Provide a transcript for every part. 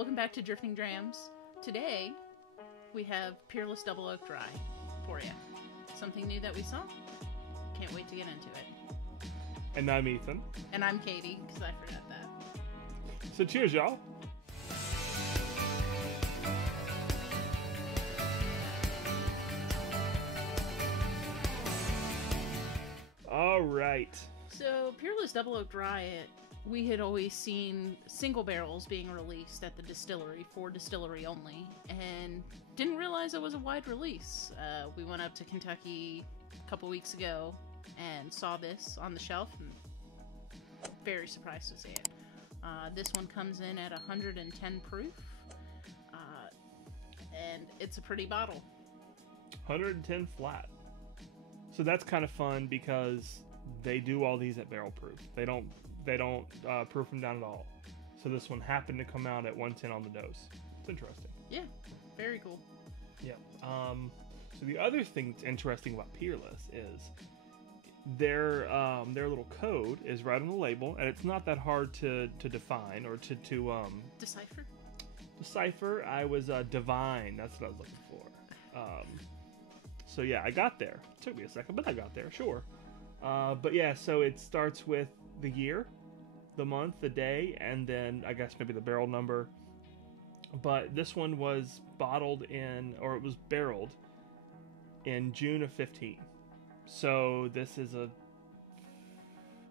Welcome back to Drifting Drams. Today, we have Peerless Double Oaked Rye for you. Something new that we saw. Can't wait to get into it. And I'm Ethan. And I'm Katie, because I forgot that. So cheers, y'all. All right. So, Peerless Double Oaked Rye, we had always seen single barrels being released at the distillery for distillery only, and didn't realize it was a wide release. We went up to Kentucky a couple weeks ago and saw this on the shelf, and very surprised to see it. This one comes in at 110 proof, and it's a pretty bottle. 110 flat. So that's kind of fun because they do all these at barrel proof. They don't proof them down at all. So this one happened to come out at 110 on the nose. It's interesting. Yeah, very cool. Yeah. So the other thing that's interesting about Peerless is their little code is right on the label, and it's not that hard to define or to Decipher. Decipher. I was divine. That's what I was looking for. So yeah, I got there. It took me a second, but I got there. Sure. But yeah, so it starts with the year, the month, the day, and then I guess maybe the barrel number. But this one was bottled in, or it was barreled in June of 15. So this is I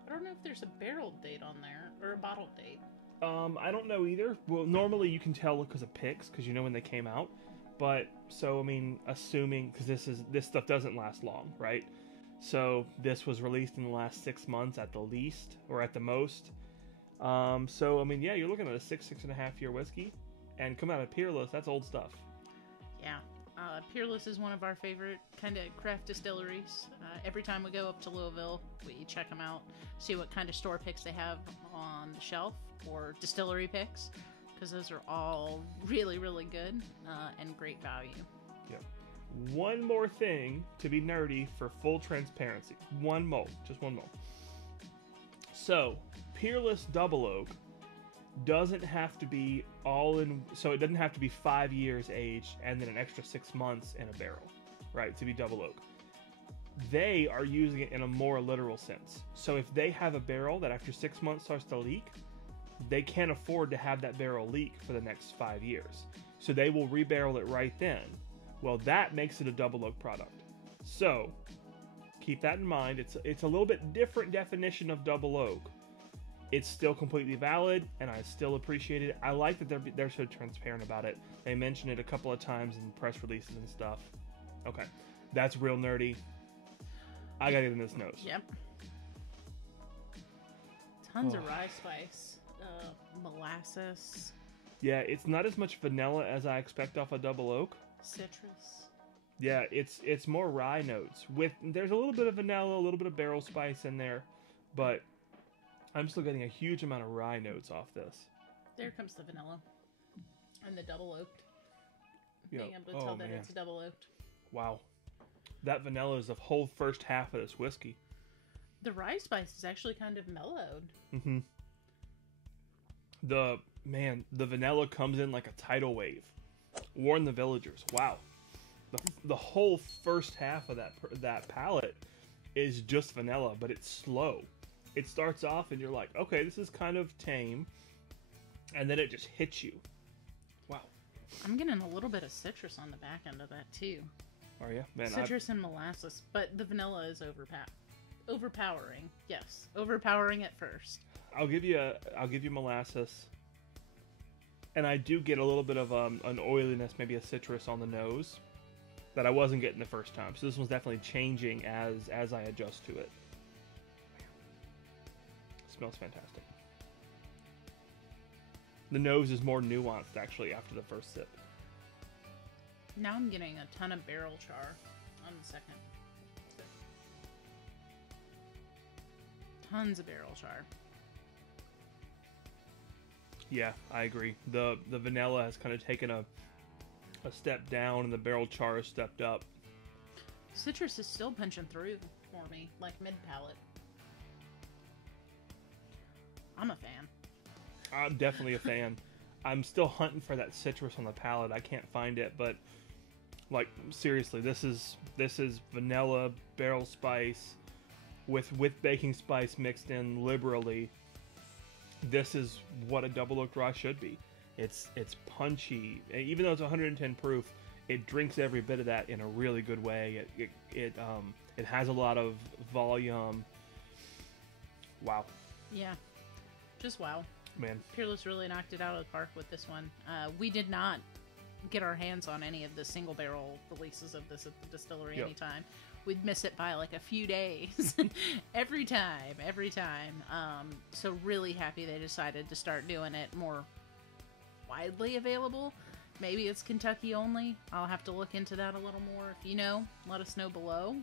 don't know if there's a barrel date on there, or a bottle date. I don't know either. Well, normally you can tell because of pics, because you know when they came out. But, so, I mean, assuming, because this stuff doesn't last long, right? So this was released in the last 6 months at the least, or at the most. So, I mean, yeah, you're looking at a 6.5 year whiskey, and come out of Peerless, that's old stuff. Yeah. Peerless is one of our favorite kind of craft distilleries. Every time we go up to Louisville, we check them out, see what kind of store picks they have on the shelf, or distillery picks, because those are all really, really good and great value. Yep. One more thing to be nerdy for full transparency. One mole. Just one mole. So, Peerless Double Oak doesn't have to be so it doesn't have to be 5 years aged and then an extra 6 months in a barrel, right, to be Double Oak. They are using it in a more literal sense. So if they have a barrel that after 6 months starts to leak, they can't afford to have that barrel leak for the next 5 years. So they will rebarrel it right then. Well, that makes it a Double Oak product. So keep that in mind. It's a little bit different definition of Double Oak. It's still completely valid, and I still appreciate it. I like that they're so transparent about it. They mention it a couple of times in press releases and stuff. Okay, that's real nerdy. I gotta get in this nose. Yep. Tons of rye spice. Molasses. Yeah, it's not as much vanilla as I expect off a Double Oak. Citrus. Yeah, it's more rye notes. There's a little bit of vanilla, a little bit of barrel spice in there, but I'm still getting a huge amount of rye notes off this. There comes the vanilla. And the double oaked. Yep. Being able to tell that it's double oaked. Wow. That vanilla is the whole first half of this whiskey. The rye spice is actually kind of mellowed. Mm-hmm. The vanilla comes in like a tidal wave. Warn the villagers. Wow. The whole first half of that palate is just vanilla, but it's slow. It starts off and you're like, okay, this is kind of tame, and then it just hits you. Wow. I'm getting a little bit of citrus on the back end of that too. Are you? Man, citrus and molasses, but the vanilla is overpowering. Yes, overpowering at first. I'll give you molasses, and I do get a little bit of an oiliness, maybe a citrus on the nose that I wasn't getting the first time. So this one's definitely changing as I adjust to it. Smells fantastic. The nose is more nuanced actually after the first sip. Now I'm getting a ton of barrel char on the second sip. Tons of barrel char. Yeah, I agree. The vanilla has kind of taken a step down and the barrel char has stepped up. Citrus is still punching through for me, like mid-palate. I'm a fan. I'm definitely a fan. I'm still hunting for that citrus on the palate. I can't find it, but like seriously, this is vanilla barrel spice with baking spice mixed in liberally. This is what a double oaked rye should be. It's punchy, even though it's 110 proof. It drinks every bit of that in a really good way. It has a lot of volume. Wow. Yeah, just wow. Man, Peerless really knocked it out of the park with this one. We did not get our hands on any of the single barrel releases of this at the distillery anytime. We'd miss it by like a few days every time. So really happy they decided to start doing it more widely available. Maybe it's Kentucky only. I'll have to look into that a little more. If you know, let us know below.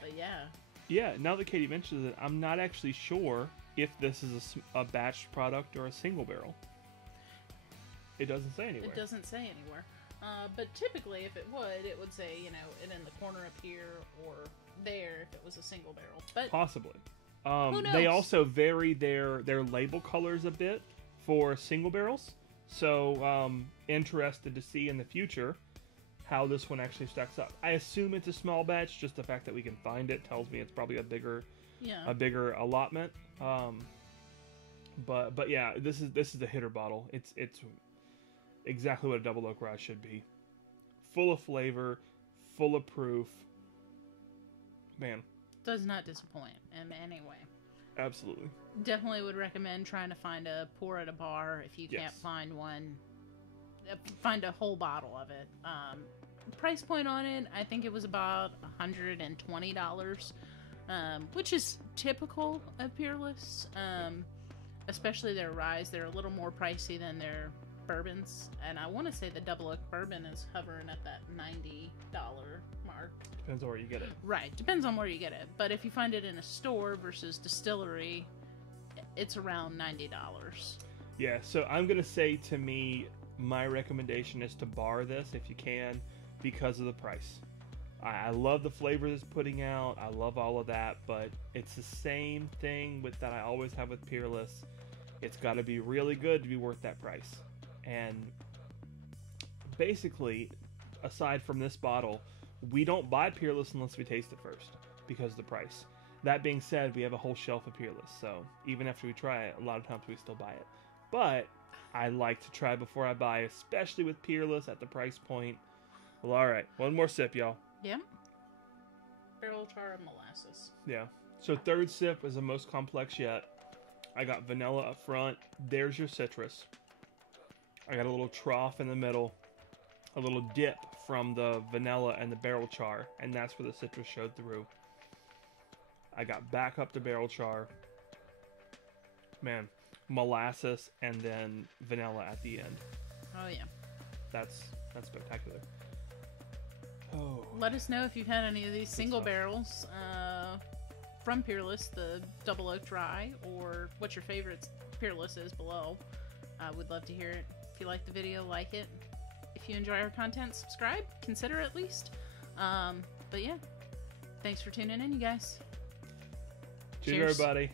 But yeah. Yeah, now that Katie mentions it, I'm not actually sure if this is a batch product or a single barrel. It doesn't say anywhere. It doesn't say anywhere. But typically, if it would say, you know, it in the corner up here or there if it was a single barrel. But possibly. Who knows? They also vary their label colors a bit for single barrels. So, interested to see in the future how this one actually stacks up. I assume it's a small batch. Just the fact that we can find it tells me it's probably a bigger allotment. But yeah, this is the hitter bottle. It's exactly what a double oak rye should be. Full of flavor, full of proof. Man, does not disappoint in any way. Absolutely. Definitely would recommend trying to find a pour at a bar if you can't find one. Find a whole bottle of it. Price point on it, I think it was about $120, which is typical of Peerless. Especially their ryes, they're a little more pricey than their bourbons, and I want to say the double oak bourbon is hovering at that $90 mark. Depends on where you get it. Right, depends on where you get it. But if you find it in a store versus distillery, it's around $90. Yeah, so I'm gonna say, to me, my recommendation is to bar this if you can, because of the price. I love the flavor it's putting out. I love all of that, but it's the same thing with that I always have with Peerless. It's got to be really good to be worth that price. And basically, aside from this bottle, we don't buy Peerless unless we taste it first because of the price. That being said, we have a whole shelf of Peerless, so even after we try it, a lot of times we still buy it. But I like to try before I buy, especially with Peerless at the price point. Well, alright, one more sip, y'all. Yeah. Barrel char of molasses. Yeah. So third sip is the most complex yet. I got vanilla up front. There's your citrus. I got a little trough in the middle. A little dip from the vanilla and the barrel char. And that's where the citrus showed through. I got back up to barrel char. Man, molasses and then vanilla at the end. Oh, yeah. That's spectacular. Oh. Let us know if you've had any of these single barrels from Peerless, the Double Oaked Rye, or what your favorite Peerless is below. We'd love to hear it. If you like the video, like it. If you enjoy our content, subscribe. Consider at least. But yeah, thanks for tuning in, you guys. Cheers, everybody.